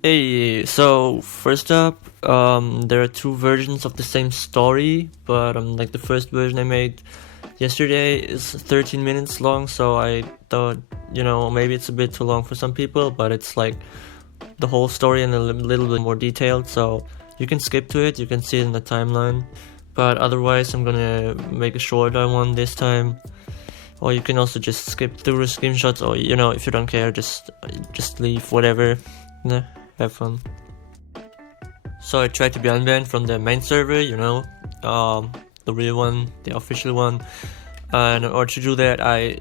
Hey, so first up, there are two versions of the same story, but like the first version I made yesterday is 13 minutes long, so I thought, maybe it's a bit too long for some people, but it's like the whole story and a little bit more detailed, so you can skip to it, you can see it in the timeline, but otherwise I'm gonna make a shorter one this time, or you can also just skip through the screenshots, or if you don't care, just leave, whatever. Nah, have fun. So I tried to be unbanned from the main server, the real one, the official one. And in order to do that, I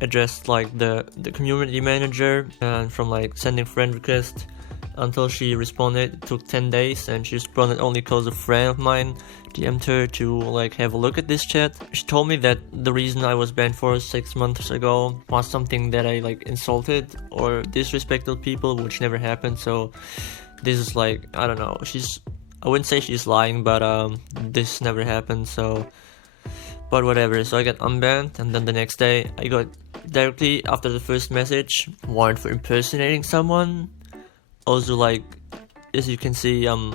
addressed like the community manager, and from like sending friend request until she responded, it took 10 days, and she responded only because a friend of mine DM'd her to like have a look at this chat. She told me that the reason I was banned for 6 months ago was something that I like insulted or disrespected people, which never happened. So this is like, I don't know, I wouldn't say she's lying, but this never happened, so but whatever. So I got unbanned, and then the next day I got directly after the first message warned for impersonating someone. Also, like, as you can see, I'm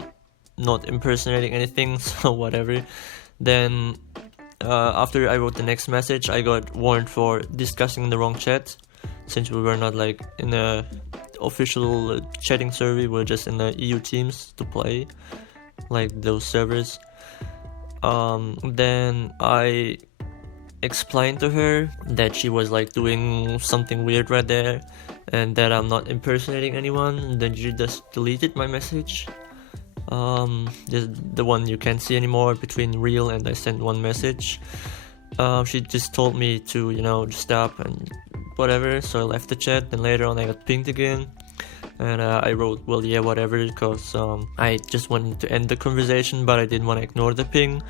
not impersonating anything, so whatever. Then after I wrote the next message, I got warned for discussing in the wrong chat, since we were not like in a official chatting server, we were just in the EU teams to play, like those servers. Then I explained to her that she was like doing something weird right there, and that I'm not impersonating anyone. And then she just deleted my message, the one you can't see anymore between real and I sent one message. She just told me to just stop and whatever, so I left the chat. Then later on I got pinged again, and I wrote, well, yeah, whatever, because I just wanted to end the conversation, but I didn't want to ignore the ping.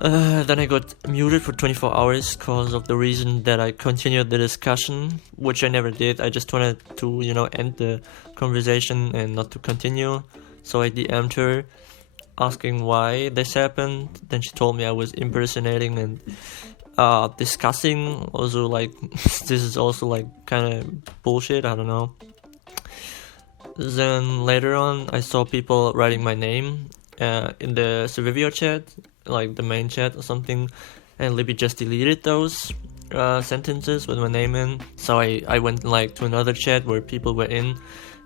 Then I got muted for 24 hours because of the reason that I continued the discussion, which I never did. I just wanted to, end the conversation and not to continue. So I DM'd her asking why this happened. Then she told me I was impersonating and discussing. Also, like, this is also like kind of bullshit, I don't know. Then later on, I saw people writing my name in the Survivor chat, like the main chat or something, and Libby just deleted those sentences with my name in. So I went like to another chat where people were in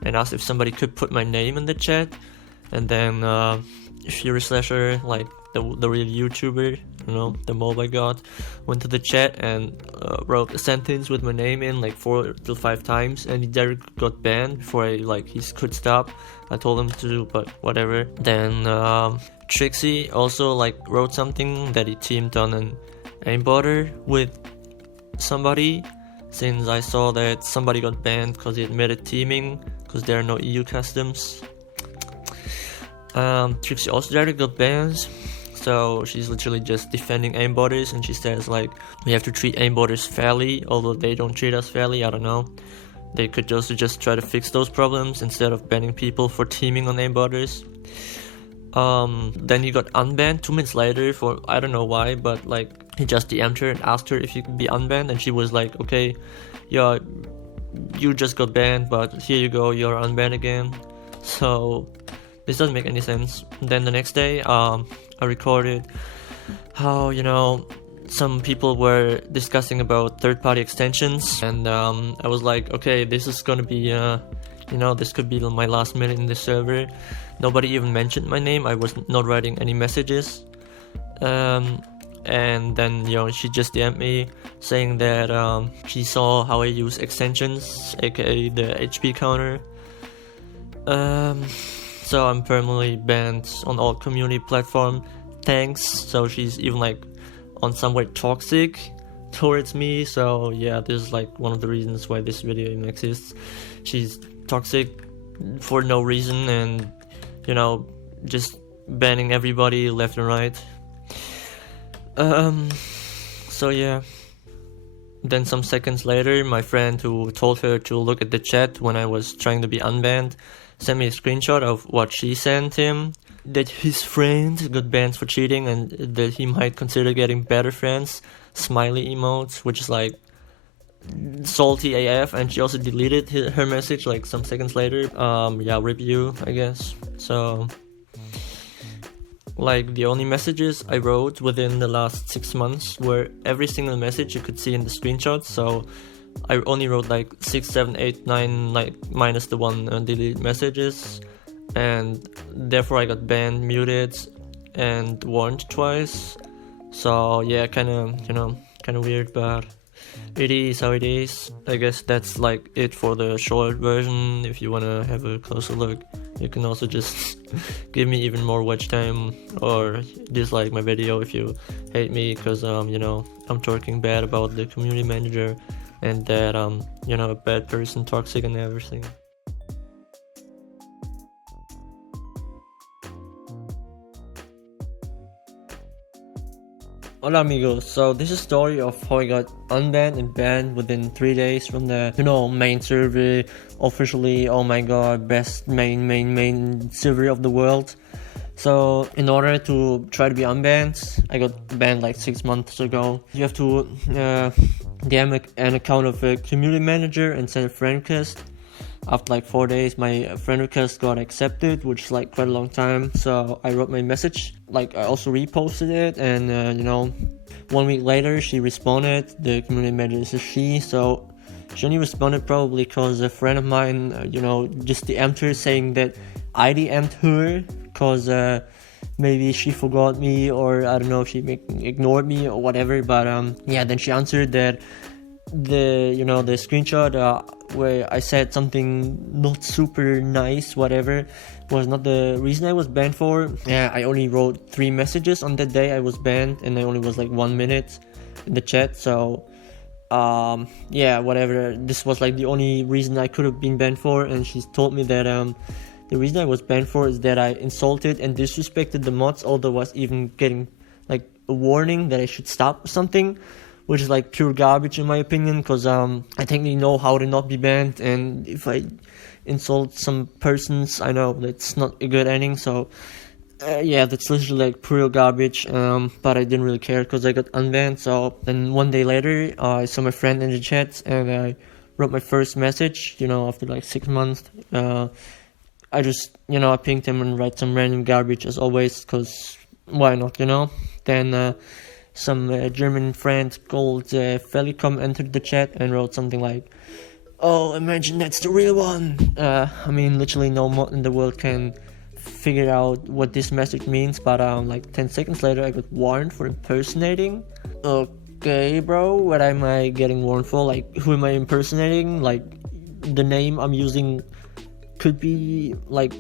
and asked if somebody could put my name in the chat, and then Fury Slasher, like the real YouTuber, the mobile god, went to the chat and wrote a sentence with my name in like 4 to 5 times, and he directly got banned before he could stop. I told him to, but whatever. Then Trixie also like wrote something that he teamed on an aimbotter with somebody, since I saw that somebody got banned because he admitted teaming because there are no EU customs. Trixie also directly got banned, so she's literally just defending aimbotters, and she says like we have to treat aimbotters fairly, although they don't treat us fairly. I don't know, they could also just try to fix those problems instead of banning people for teaming on aimbotters. Then he got unbanned 2 minutes later for I don't know why, but like he just DM'd her and asked her if he could be unbanned, and she was like, okay, yeah, you just got banned, but here you go, you're unbanned again. So this doesn't make any sense. Then the next day, I recorded how, some people were discussing about third-party extensions, and I was like, okay, this is gonna be, this could be my last minute in the server. Nobody even mentioned my name. I was not writing any messages. And then, she just DM'd me saying that she saw how I use extensions, aka the HP counter. So I'm permanently banned on all community platform. Thanks. So she's even like on some way toxic towards me. So yeah, this is like one of the reasons why this video even exists. She's toxic for no reason, and just banning everybody left and right. So yeah. Then some seconds later, my friend who told her to look at the chat when I was trying to be unbanned sent me a screenshot of what she sent him, that his friend got banned for cheating and that he might consider getting better friends, smiley emotes, which is like salty AF, and she also deleted her message like some seconds later. Yeah, rip you, I guess. So like the only messages I wrote within the last 6 months were every single message you could see in the screenshots. So I only wrote like 6, 7, 8, 9, like minus the one deleted messages, and therefore I got banned, muted, and warned twice. So yeah, kind of weird, but it is how it is. I guess that's like it for the short version. If you wanna have a closer look, you can also just give me even more watch time or dislike my video if you hate me, because I'm talking bad about the community manager and that a bad person, toxic and everything. Hola amigos, so this is a story of how I got unbanned and banned within 3 days from the main server, officially, oh my god, best main server of the world. So in order to try to be unbanned, I got banned like 6 months ago. You have to DM an account of a community manager and send a friend request. After like 4 days, my friend request got accepted, which is like quite a long time. So I wrote my message, like I also reposted it, and 1 week later she responded. The community manager is a she, so she only responded probably because a friend of mine, just DM'd her saying that I DM'd her, because maybe she forgot me, or I don't know if she ignored me or whatever. But yeah, then she answered that the screenshot where I said something not super nice, whatever, was not the reason I was banned for. Yeah, I only wrote 3 messages on that day I was banned, and I only was like 1 minute in the chat. So yeah, whatever, this was like the only reason I could have been banned for. And she's told me that the reason I was banned for is that I insulted and disrespected the mods, although I was even getting like a warning that I should stop or something, which is like pure garbage in my opinion, because I technically know how to not be banned, and if I insult some persons, I know that's not a good ending. So yeah, that's literally like pure garbage, but I didn't really care because I got unbanned. So then 1 day later, I saw my friend in the chat, and I wrote my first message, after like 6 months. I just, I pinged him and write some random garbage as always, because why not, Then some German friend called Felicom entered the chat and wrote something like, "Oh, imagine that's the real one." I mean, literally no mod in the world can figure out what this message means, but like 10 seconds later I got warned for impersonating. Okay, bro, what am I getting warned for? Like, who am I impersonating? Like, the name I'm using could be like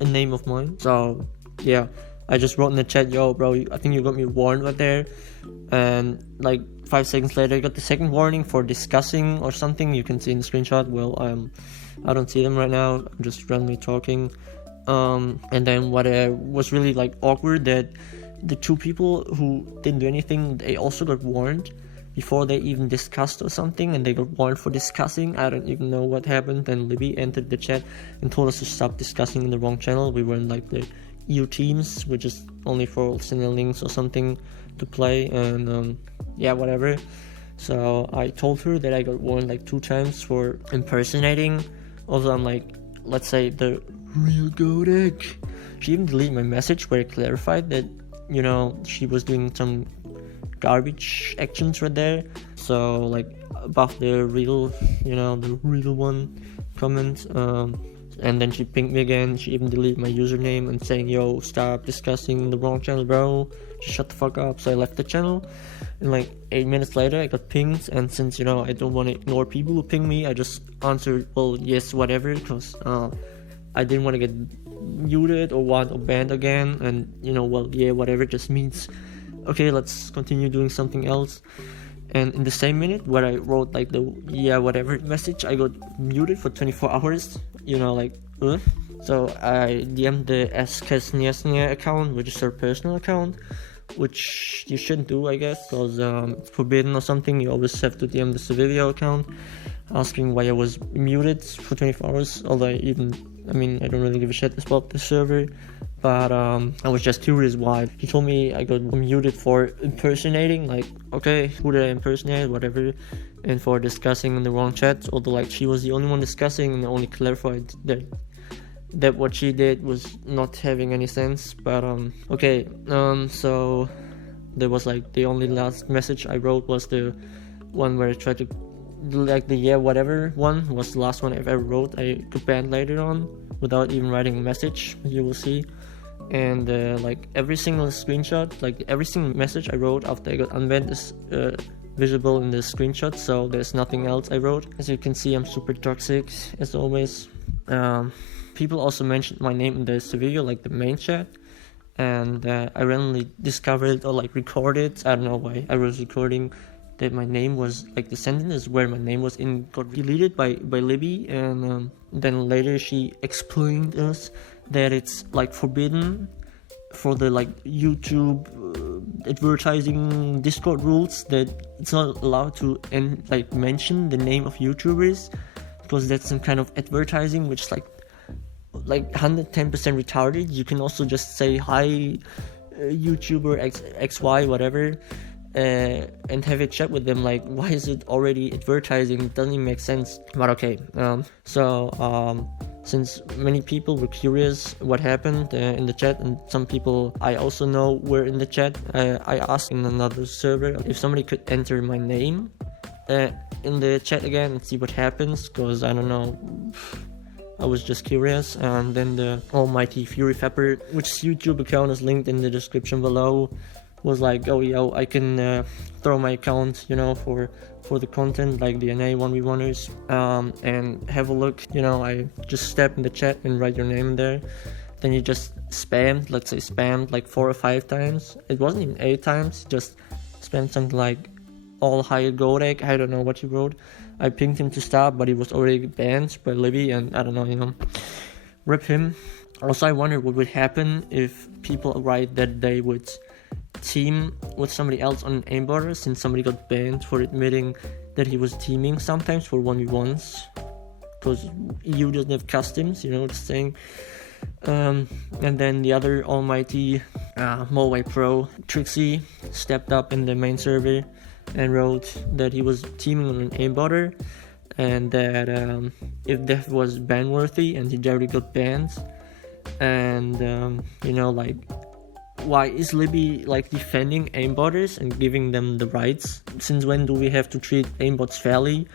a name of mine. So yeah, I just wrote in the chat, "Yo bro, I think you got me warned right there." And like 5 seconds later I got the second warning for discussing or something. You can see in the screenshot. Well, I don't see them right now, I'm just randomly talking. And then what was really like awkward, that the 2 people who didn't do anything, they also got warned before they even discussed or something, and they got warned for discussing. I don't even know what happened. Then Libby entered the chat and told us to stop discussing in the wrong channel. We were in like the EU teams, which is only for sending links or something to play, and yeah, whatever. So I told her that I got warned like 2 times for impersonating. Also, I'm like, let's say the real Joweek. She even deleted my message where I clarified that she was doing some garbage actions right there. So like above the real the real one comment, and then she pinged me again. She even deleted my username and saying, "Yo, stop discussing the wrong channel, bro, just shut the fuck up." So I left the channel, and like 8 minutes later I got pinged. And since I don't want to ignore people who ping me, I just answered, "Well, yes, whatever," because I didn't want to get muted or banned again. And well, yeah, whatever just means, okay, let's continue doing something else. And in the same minute where I wrote like the yeah whatever message, I got muted for 24 hours. So I DM'd the FKING account, which is her personal account, which you shouldn't do, I guess, because it's forbidden or something. You always have to DM the Civilio account, asking why I was muted for 24 hours. Although I don't really give a shit about the server, but I was just curious why. He told me I got muted for impersonating. Like, okay, who did I impersonate, whatever. and for discussing in the wrong chat, although like she was the only one discussing and only clarified that what she did was not having any sense. But okay, so there was like the only last message I wrote was the one where I tried to like the yeah whatever one was the last one I've ever wrote. I got banned later on without even writing a message, you will see. And like every single screenshot, like every single message I wrote after I got unbanned is visible in the screenshot, so there's nothing else I wrote. As you can see, I'm super toxic as always. People also mentioned my name in this video, like the main chat, and I randomly discovered or like recorded, I don't know why I was recording, that my name was like the sentence where my name was in got deleted by Libby, and then later she explained us that it's like forbidden for the like YouTube advertising Discord rules, that it's not allowed to like mention the name of YouTubers, because that's some kind of advertising which is like 110% retarded. You can also just say hi YouTuber XY whatever, and have a chat with them. Like, why is it already advertising? It doesn't even make sense. But okay, since many people were curious what happened in the chat, and some people I also know were in the chat, I asked in another server if somebody could enter my name in the chat again and see what happens, because I don't know, I was just curious. And then the almighty Fury Fapper, which YouTube account is linked in the description below, was like, oh yo, I can throw my account, you know, for the content like DNA 1v1ers, and have a look. You know, I just step in the chat and write your name in there, then you just spammed, let's say spammed like 4 or 5 times. It wasn't even 8 times, just spammed something like all higher Godek, I don't know what you wrote. I pinged him to stop, but he was already banned by Libby, and I don't know, you know, rip him. Also, I wonder what would happen if people write that they would team with somebody else on an aimbotter, since somebody got banned for admitting that he was teaming sometimes for 1v1s, because EU doesn't have customs, you know what I'm saying. And then the other almighty Moway Pro Trixie stepped up in the main server and wrote that he was teaming on an aimbotter, and that if that was ban worthy, and he already got banned. And you know, like, why is Libby like defending aimbotters and giving them the rights? Since when do we have to treat aimbots fairly?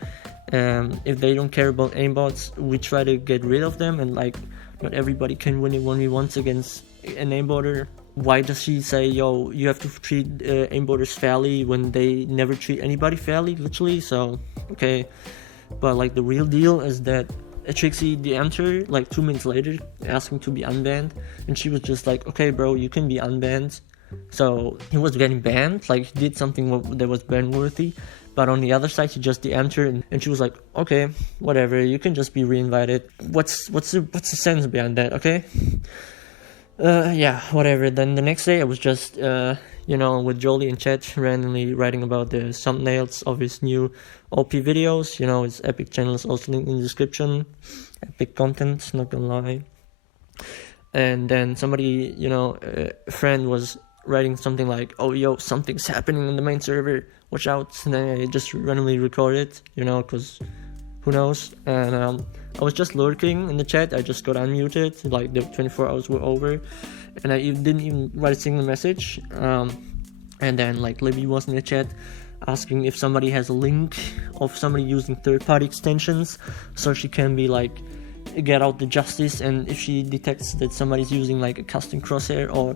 If they don't care about aimbots, we try to get rid of them, and like not everybody can win in 1v1s against an aimbotter. Why does she say, yo, you have to treat aimbotters fairly when they never treat anybody fairly, literally? So, okay. But like the real deal is that Trixie DM'd her like 2 minutes later asking to be unbanned, and she was just like, okay bro, you can be unbanned. So he was getting banned, like he did something that was ban worthy, but on the other side he just DM'd her, and she was like, okay, whatever, you can just be reinvited. What's the sense behind that? Okay, yeah, whatever. Then the next day I was just you know, with Jolie in chat randomly writing about the thumbnails of his new OP videos. You know, his epic channel is also linked in the description. Epic content, not gonna lie. And then somebody, you know, a friend was writing something like, oh yo, something's happening in the main server, watch out. And then I just randomly recorded, you know, because who knows. And I was just lurking in the chat. I just got unmuted, like the 24 hours were over, and I didn't even write a single message. And then like Libby was in the chat asking if somebody has a link of somebody using third-party extensions, so she can be like, get out the justice. And if she detects that somebody's using like a custom crosshair, or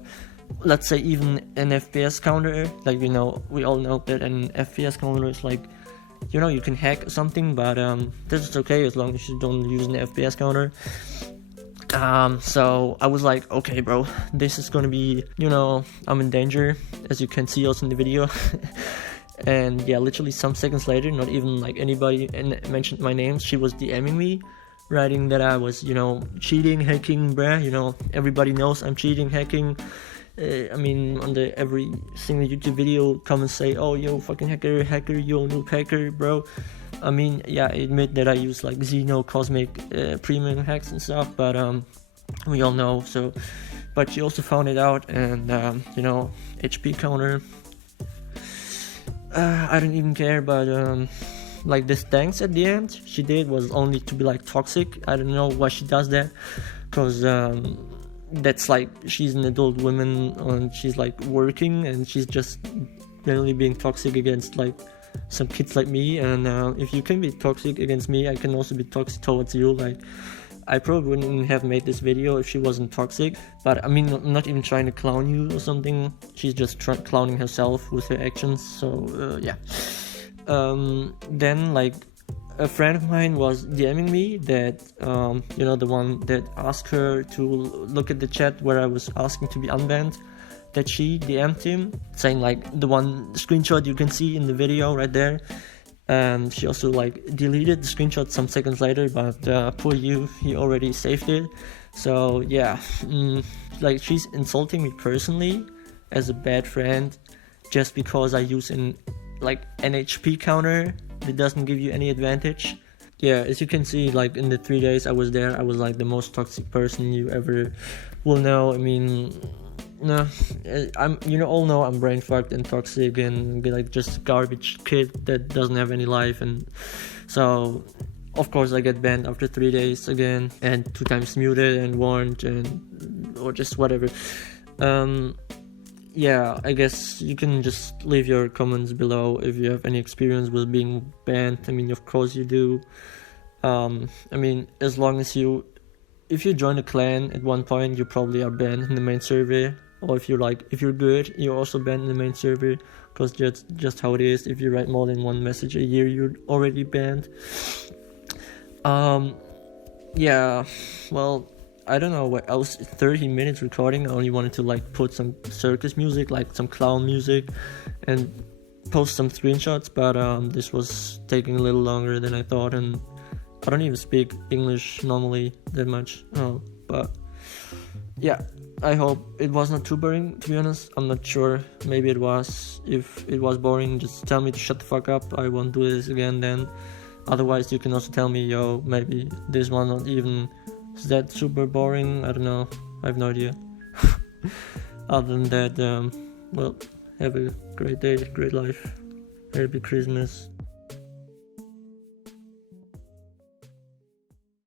let's say even an FPS counter, like, you know, we all know that an FPS counter is like, you know, you can hack something, but this is okay as long as you don't use an FPS counter. So I was like, okay bro, this is gonna be, you know, I'm in danger, as you can see also in the video. And yeah, literally some seconds later, not even like anybody mentioned my name, she was DMing me, writing that I was, you know, cheating, hacking, bruh, you know, everybody knows I'm cheating, hacking. I mean, on the every single YouTube video, comments say, oh yo, fucking hacker, yo, noob hacker, bro. I mean, yeah, I admit that I use like Xeno Cosmic premium hacks and stuff, but we all know. So, but she also found it out, and you know, HP counter. I don't even care, but like this thanks at the end she did was only to be like toxic. I don't know why she does that, because that's like, she's an adult woman and she's like working, and she's just really being toxic against like some kids like me. And if you can be toxic against me, I can also be toxic towards you. Like, I probably wouldn't have made this video if she wasn't toxic. But I mean, I'm not even trying to clown you or something. She's just clowning herself with her actions. So yeah. Then like a friend of mine was DMing me that the one that asked her to look at the chat where I was asking to be unbanned, that she DM'd him saying like the one screenshot you can see in the video right there. And she also like deleted the screenshot some seconds later, but poor you, he already saved it. So yeah, like she's insulting me personally as a bad friend just because I use an HP counter that doesn't give you any advantage. Yeah, as you can see, like in the 3 days I was there, I was like the most toxic person you ever will know. I mean, no, all know I'm brain fucked and toxic and like just a garbage kid that doesn't have any life. And so of course I get banned after 3 days again, and 2 times muted and warned, and or just whatever. Yeah, I guess you can just leave your comments below if you have any experience with being banned. I mean, of course you do. I mean, as long as if you join a clan at one point, you probably are banned in the main server. Or if you're good, you're also banned in the main server, because just how it is. If you write more than one message a year, you're already banned. Yeah, well, I don't know, I was 30 minutes recording. I only wanted to like put some circus music, like some clown music, and post some screenshots, but this was taking a little longer than I thought, and I don't even speak English normally that much. But yeah, I hope it was not too boring, to be honest. I'm not sure, maybe it was. If it was boring, just tell me to shut the fuck up. I won't do this again then. Otherwise, you can also tell me, yo, maybe this one not even is that super boring. I don't know, I have no idea. Other than that, well, have a great day, great life, happy Christmas.